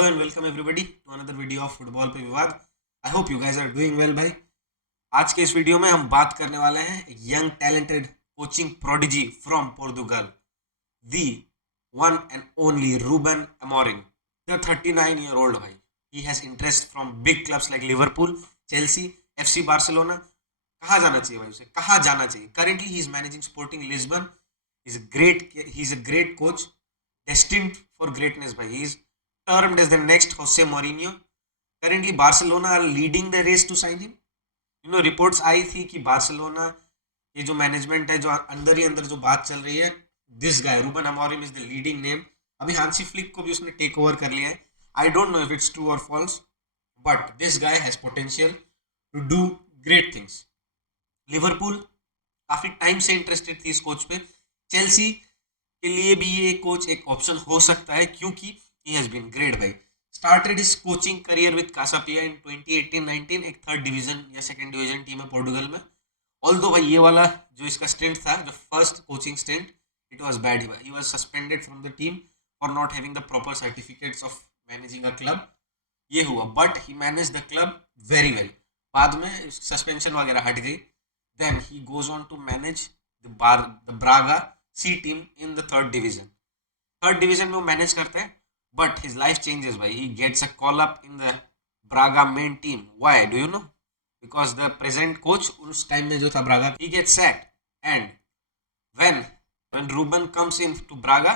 Hello and welcome everybody to another video of football पे विवाद। I hope you guys are doing well भाई। आज के इस वीडियो में हम बात करने वाले हैं young talented coaching prodigy from Portugal, the one and only Ruben Amorim, the 39 year old भाई। He has interest from big clubs like Liverpool, Chelsea, FC Barcelona. कहाँ जाना चाहिए भाई उसे, कहाँ जाना चाहिए? Currently he is managing Sporting Lisbon. He is a great coach, destined for greatness भाई। He is termed as the next Jose Mourinho. Currently Barcelona are leading the race to sign him. Reports आई थी कि Barcelona ये जो management है, जो अंदर ही अंदर जो बात चल रही है, this guy Ruben Amorim is the leading name. अभी हांसी फ्लिक को भी उसने टेक ओवर कर लिया है। I don't know if it's true और false, but this guy has potential to do great things. Liverpool काफी टाइम से इंटरेस्टेड थी इस कोच पे। चेल्सी के लिए भी ये कोच एक ऑप्शन हो सकता है क्योंकि ही हैज बीन ग्रेट भाई। Started his coaching career with Casa Pia in 2018-19, एक थर्ड डिवीजन या सेकंड डिवीजन टीम है पोर्टुगल में। ऑल्दो भाई ये वाला जो इसका स्टेंट था, जो first coaching stint, it was bad. He was suspended from the team for not having the proper certificates of managing a club. ये हुआ, but he manage the club very well. बाद में सस्पेंशन वगैरह हट गई। Then he goes on to manage the Braga C team in the third division. Third division में वो manage करते हैं, बट हिज लाइफ चेंजेस भाई। He gets a call up in the Braga main team. Why do you know? Because the present coach उस time में जो था Braga, he gets sacked. And when Ruben comes in to Braga,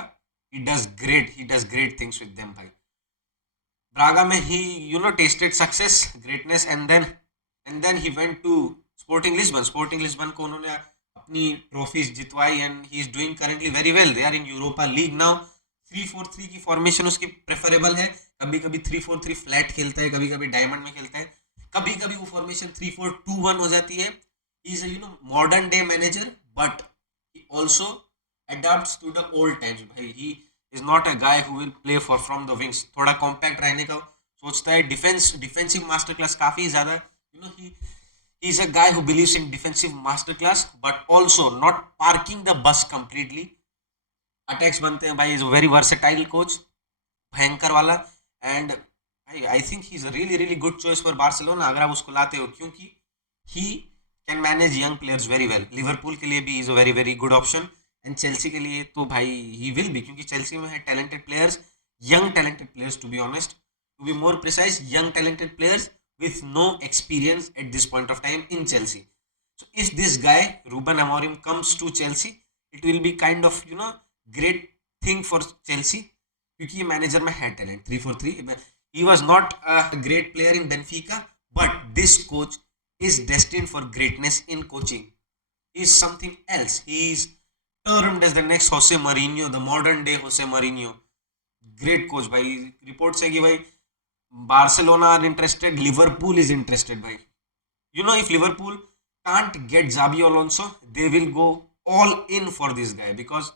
he does great things with them भाई। Braga में he tested success, greatness, and then he went to Sporting Lisbon. Sporting Lisbon को उन्होंने अपनी trophies जितवाई and he is doing currently very well. They are in Europa League now. 3-4-3 की formation उसकी preferable है। कभी कभी 3-4-3 फ्लैट खेलता है, कभी कभी डायमंड में खेलता है, कभी कभी वो फॉर्मेशन 3-4-2-1 हो जाती है। He is a modern day manager, but he also adopts to the old times भाई। He is not a guy who will play for from the wings. थोड़ा कॉम्पैक्ट रहने का सोचता है। डिफेंसिव मास्टर क्लास काफी ज्यादा, he is a guy who believes in defensive masterclass but also not parking the bus completely. Attacks बनते हैं भाई। इज वेरी वर्सेटाइल कोच, भयंकर वाला। And I think he is really really good choice for Barcelona अगर आप उसको लाते हो, क्योंकि he can manage young players very well. Liverpool के लिए भी is a very very good option, and Chelsea के लिए तो भाई ही विल बी, क्योंकि चेल्सी में है talented players, young talented players, to be honest, to be more precise, young talented players with no experience at this point of time in Chelsea. So if this guy Ruben Amorim comes to Chelsea, it will be kind of great thing for Chelsea, क्योंकि ये manager में है talent. 3-4-3 he was not a great player in Benfica, but this coach is destined for greatness in coaching. He is something else. He is termed as the next Jose Mourinho, the modern day Jose Mourinho. Great coach भाई। Reports है कि भाई Barcelona are interested, Liverpool is interested भाई। If Liverpool can't get Xabi Alonso, they will go all in for this guy, because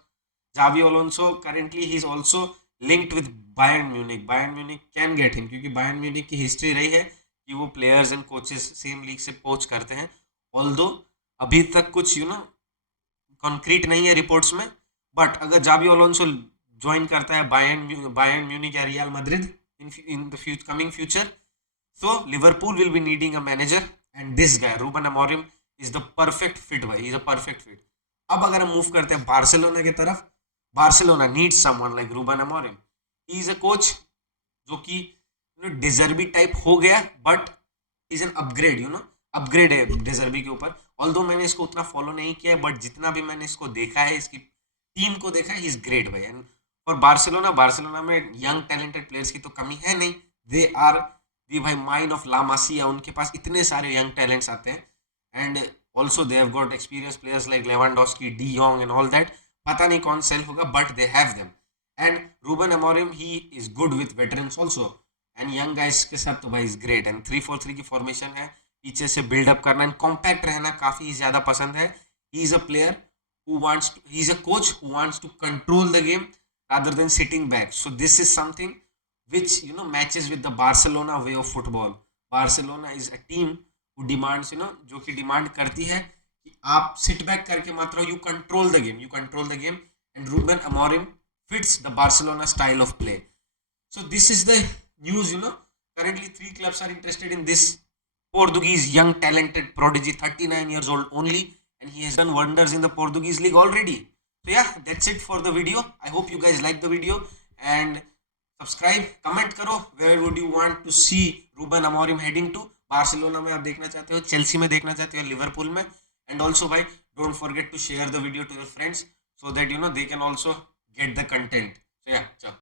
Xabi Alonso currently he is also linked with Bayern Munich. Bayern Munich can get him, क्योंकि Bayern Munich की history रही है कि वो players and coaches same league से पोच करते हैं। ऑल्दो अभी तक कुछ कॉन्क्रीट नहीं है रिपोर्ट्स में, बट अगर जाबी अलोंसो ज्वाइन करता है बायर्न म्यूनिक या real Madrid in the coming future, so Liverpool will be needing a manager, and this guy Ruben Amorim is the perfect fit भाई। he is a perfect fit। अब अगर हम move करते हैं Barcelona की तरफ, Barcelona needs someone like Ruben Amorim. He is a coach जो कि डिजर्बी टाइप हो गया, but is an upgrade, upgrade है डिजर्बी के ऊपर। ऑल्दो मैंने इसको उतना फॉलो नहीं किया है, बट जितना भी मैंने इसको देखा है, इसकी टीम को देखा है, ही इज ग्रेट भाई। एंड और बार्सिलोना में यंग टैलेंटेड प्लेयर्स की तो कमी है नहीं। दे आर दी भाई माइंड ऑफ ला मासिया। उनके पास इतने सारे यंग टैलेंट्स आते हैं, and also they have got experience players like Lewandowski, de Jong and all that. पता नहीं कौन सेल होगा, but they have them. And Ruben Amorim he is good with veterans also, and young guys के साथ तो भाई is great. And 3-4-3 की formation है, पीछे से बिल्डअप करना एंड कॉम्पैक्ट रहना काफी ज्यादा पसंद है। He is a player he is a coach who wants to control the game rather than sitting back. So this is something which matches with the Barcelona way of football. Barcelona is a team who demands जो कि demand करती है कि आप sit back करके मत रहो, you control the game, and Ruben Amorim fits the Barcelona style of play. So this is the news, currently 3 clubs are interested in this Portuguese young talented prodigy, 39 years old only, and he has done wonders in the Portuguese league already. So yeah, that's it for the video. I hope you guys like the video, and subscribe, comment करो where would you want to see Ruben Amorim heading to. Barcelona में आप देखना चाहते हो, Chelsea में देखना चाहते हो, लिवरपूल में. एंड ऑल्सो भाई don't forget to share the video to your friends so that they can also get the content. So yeah चलो.